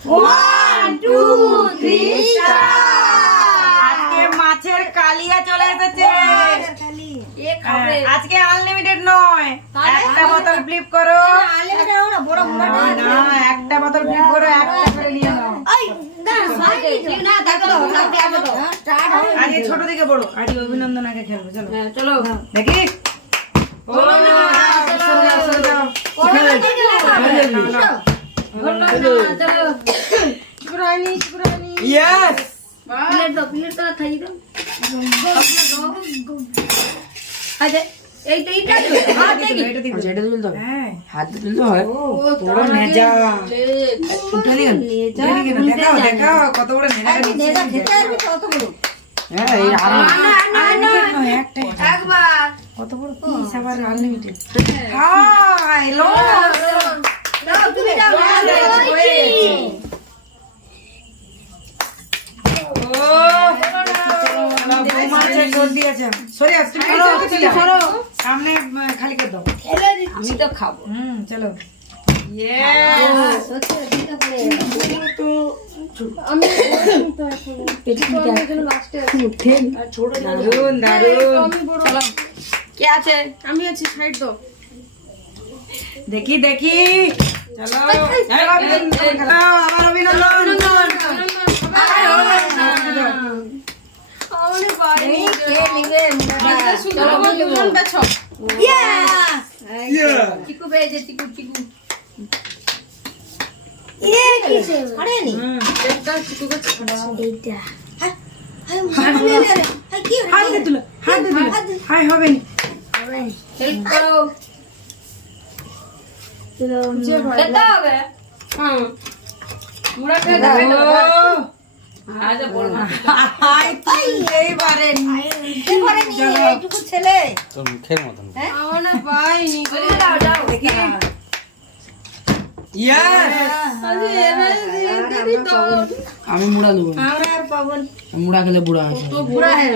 1 2 3 আজকে মাছের কালিয়া চলে এসেছে। আজকে আনলিমিটেড নয়, একটা বোতল ফ্লিপ করো। না, একটা বোতল ফ্লিপ করো, একটা করে নিয়ে নাও। আজকে ছোট থেকে বড়, আজকে অভিনন্দন আগে খেলবো। চলো চলো দেখি। ও সরে যাও, সরে যাও। Yes! প্লেট দাও, প্লেট তো খাই দাও। আচ্ছা এইটা হাত দেখি। এটা দিবো। এটা তুলতে হবে, হ্যাঁ। হাতে তুলতে হয়। বড় নেজা। উঠে দিন। এদিকে না, দেখাও, দেখাও, কত বড় নেজা। হ্যাঁ, এই আরাম। একটাই। একবার কত বড় পিস, আবার আনলিমিটেড। হাই, লো। দাও তুমি দাও। সামনে খালি করে দাও। আমি তো খাবো। চলো। দারুন দারুন। কে আছে? আমি আছি, সাইড দাও। দেখি দেখি। চলো আমার অভিনন্দন। চিকু পেয়েছে, চিকু চিকু। হাতে তুলো, হাতে তুলো। হাই হবে না। হেল্প করো। খেতে হবে। হুম মুড়া খেয়ে যাবে না। আজ বড় মাছ। হাই তুলতেই পারেন। তোর মুখের মতন। আমরা পাইনি। যাও যাও দেখি। আমি মুড়া দেবো, মুড়া খেলে বুড়া হয়। তো বুড়া है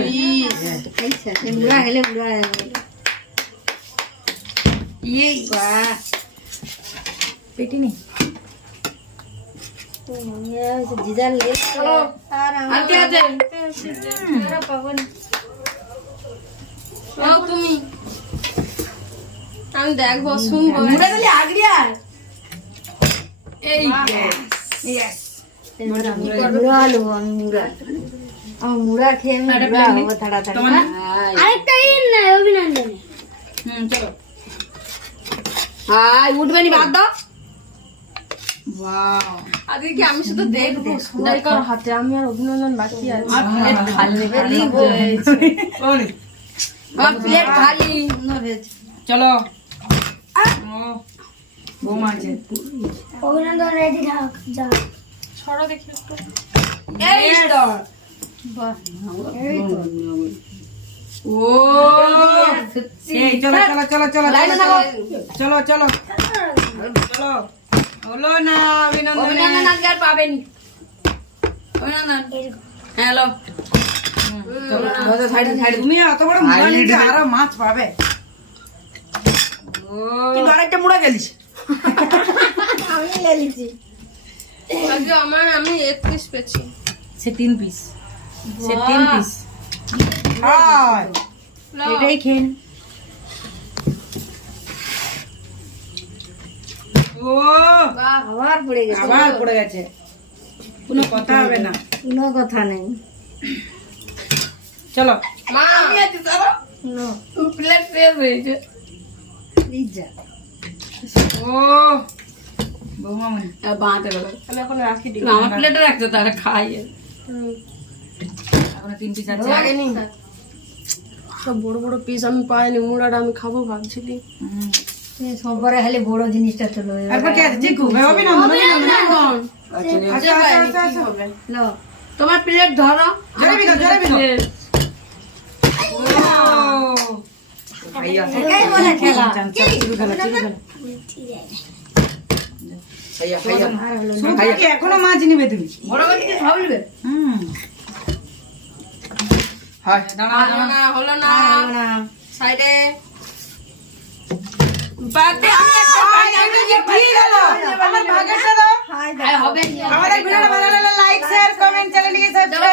ये पेटी नहीं। চলো আর কি আছে? ও তুমি আমি দেখবো শুনবো। মুড়া গেলে আগরিয়া এই यस মুড়া খেয়ে আমি বুড়া হবো তাড়াতাড়ি। আরেকটা না অভিনন্দন। चलो। হাই উঠবে নি, বাদ দাও। वाओ আজকে কি আমি শুধু দেখবো সবাইকার হাতে, আমি আর অভিনন্দন বাকি আছে। খালি कौन প্লেট খালি। चलो वो माचे অভিনন্দন রেডি থাক যা। ছড়া দেখি একটু। এই তো ओ এই চলো চলো চলো চলো লাইনে থাকো। চলো চলো চলো হলো না অভিনন্দন অভিনন্দন আজকে আর পাবেনি। অভিনন্দন হ্যালো। চলো সাইড সাইড তুমি এত বড় মুড়া নিতে আরো মাছ পাবে ও কিন্তু আরেকটা মুড়া গেলিস। আজকে আমি 1 পিস পেয়েছি। সে 3 পিস সে 3 পিস হাই এটাই খেন ও বাহ আবার পড়ে গেছে। আবার পড়ে গেছে কোনো কথা হবে না কোনো কথা নেই। চলো মা আমি আছি ধরো। প্লেট শেষ হয়েছে। লিজা ও বৌমা মনে বাঁধতে গেল। আমি এখন রাখি দিই। আমার প্লেটে রাখতে তারা খাই। এখন 3 পিস আছে লাগেনি সব বড় বড় পিস আমি পাইনি। মুড়াটা আমি খাবো ভাবছিলি। সবরে খালি বড় জিনিসটা তুলো। তারপর কি আছে চিকু অভিনন্দন অভিনন্দন আচ্ছা আচ্ছা আচ্ছা লো তোমার প্লেট ধরো। জোরে বিনো প্লেট। ও ভাইয়া এই বলে খেলা। চিকু খেলা চিকু খেলা ভাইয়া ভাইয়া শুধু কি এখনো মাছ নিবে তুমি বড় করে কি খাবো নিবে? হাই দাঁড়া হলো না, হলো না। না সাইডে বাদে আমি একটা এটা কি গেল আমার ভাগেরটা দাও হবে আমাদের ভিডিওটা ভালো লাগলে লাইক শেয়ার কমেন্ট চ্যানেলটিকে সাবস্ক্রাইব